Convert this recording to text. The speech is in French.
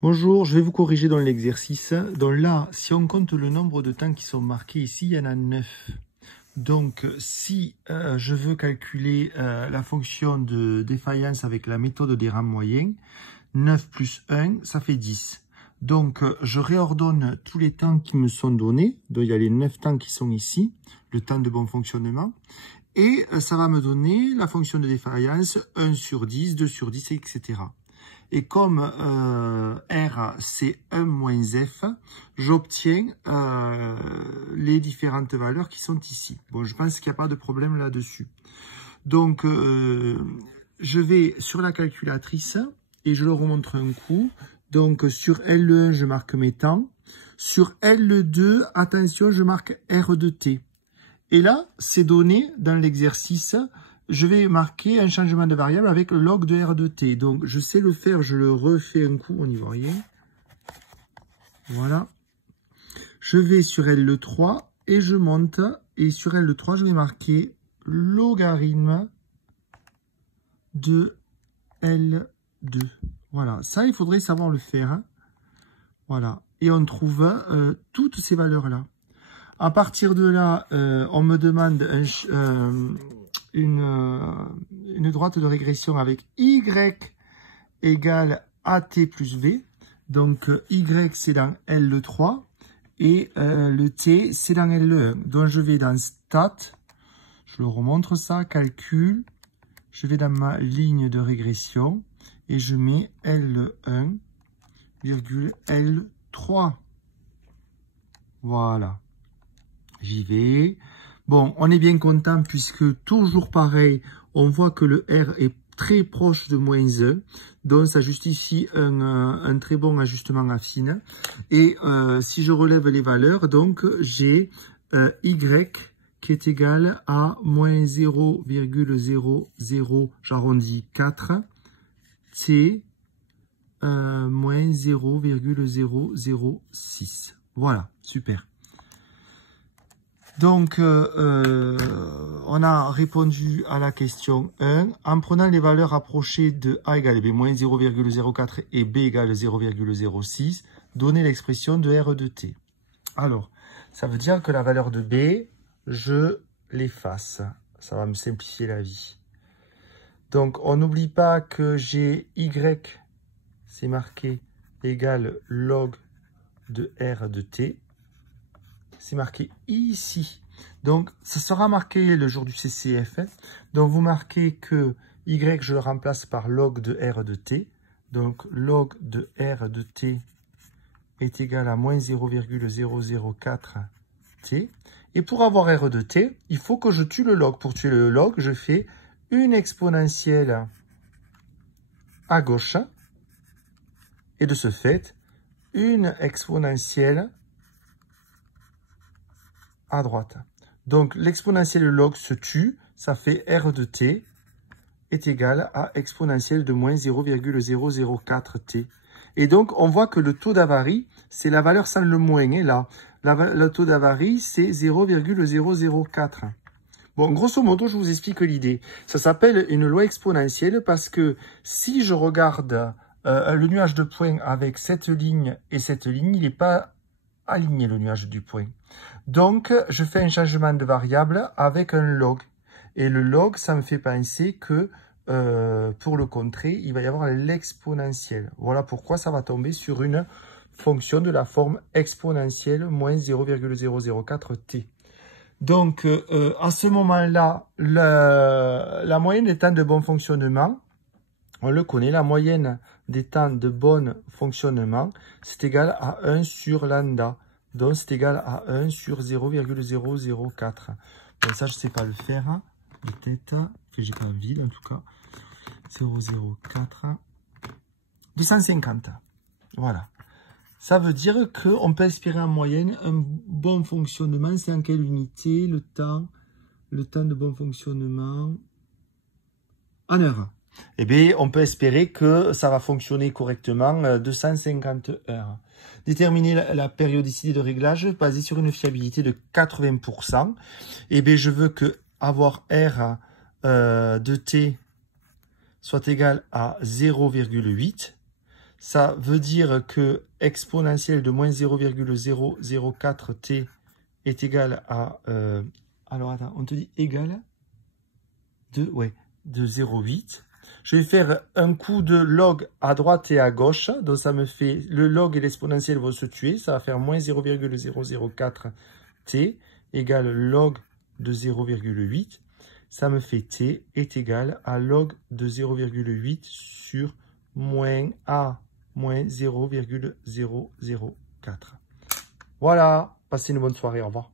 Bonjour, je vais vous corriger dans l'exercice. Donc là, si on compte le nombre de temps qui sont marqués ici, il y en a 9. Donc si je veux calculer la fonction de défaillance avec la méthode des rangs moyens, 9 plus 1, ça fait 10. Donc je réordonne tous les temps qui me sont donnés. Donc il y a les 9 temps qui sont ici, le temps de bon fonctionnement. Et ça va me donner la fonction de défaillance 1 sur 10, 2 sur 10, etc. Et comme R, c'est 1 moins F, j'obtiens les différentes valeurs qui sont ici. Bon, je pense qu'il n'y a pas de problème là-dessus. Donc, je vais sur la calculatrice et je le remontre un coup. Donc, sur L1, je marque mes temps. Sur L2, attention, je marque R de T. Et là, c'est donné dans l'exercice. Je vais marquer un changement de variable avec log de R de T. Donc, je sais le faire, je le refais un coup, on n'y voit rien. Voilà. Je vais sur L3 et je monte. Et sur L3, je vais marquer logarithme de L2. Voilà. Ça, il faudrait savoir le faire. Hein. Voilà. Et on trouve toutes ces valeurs-là. À partir de là, on me demande une droite de régression avec y égale at plus v. Donc, y, c'est dans L3 et le t, c'est dans L1. Donc, je vais dans stat, je le remontre ça, calcul, je vais dans ma ligne de régression et je mets L1, L3. Voilà. J'y vais. Bon, on est bien content puisque toujours pareil, on voit que le R est très proche de moins 1. Donc, ça justifie un très bon ajustement affine. Et si je relève les valeurs, donc j'ai Y qui est égal à moins 0,00, j'arrondis 4, T moins 0,006. Voilà, super. Donc, on a répondu à la question 1 en prenant les valeurs approchées de A égale B, moins 0,04 et B égale 0,06, donner l'expression de R de T. Alors, ça veut dire que la valeur de B, je l'efface. Ça va me simplifier la vie. Donc, on n'oublie pas que j'ai Y, c'est marqué, égale log de R de T. C'est marqué ici. Donc, ça sera marqué le jour du CCF. Donc, vous marquez que Y, je le remplace par log de R de T. Donc, log de R de T est égal à moins 0,004 T. Et pour avoir R de T, il faut que je tue le log. Pour tuer le log, je fais une exponentielle à gauche. Et de ce fait, une exponentielle à droite. Donc, l'exponentielle log se tue, ça fait R de T est égal à exponentielle de moins 0,004 T. Et donc, on voit que le taux d'avarie, c'est la valeur sans le moins. Et là, le taux d'avarie, c'est 0,004. Bon, grosso modo, je vous explique l'idée. Ça s'appelle une loi exponentielle parce que si je regarde le nuage de points avec cette ligne et cette ligne, il n'est pas aligné le nuage du point. Donc, je fais un changement de variable avec un log. Et le log, ça me fait penser que pour le contrer, il va y avoir l'exponentielle. Voilà pourquoi ça va tomber sur une fonction de la forme exponentielle moins 0,004 t. Donc, à ce moment-là, la moyenne des temps de bon fonctionnement, on le connaît, la moyenne des temps de bon fonctionnement, c'est égal à 1 sur lambda. Donc, c'est égal à 1 sur 0,004. Bon, ça, je ne sais pas le faire. Hein. Peut-être. Je n'ai pas envie, en tout cas. 0,04. 250. Voilà. Ça veut dire qu'on peut espérer en moyenne un bon fonctionnement. C'est en quelle unité le temps de bon fonctionnement en heure. Eh bien, on peut espérer que ça va fonctionner correctement 250 heures. Déterminer la périodicité de réglage basée sur une fiabilité de 80%. Eh bien, je veux que avoir R de T soit égal à 0,8. ça veut dire que exponentielle de moins 0,004t est égal à... alors, attends, on te dit égal de 0,8. Je vais faire un coup de log à droite et à gauche. Donc, ça me fait... Le log et l'exponentielle vont se tuer. Ça va faire moins 0,004t égale log de 0,8. Ça me fait t est égal à log de 0,8 sur moins a moins 0,004. Voilà, passez une bonne soirée, au revoir.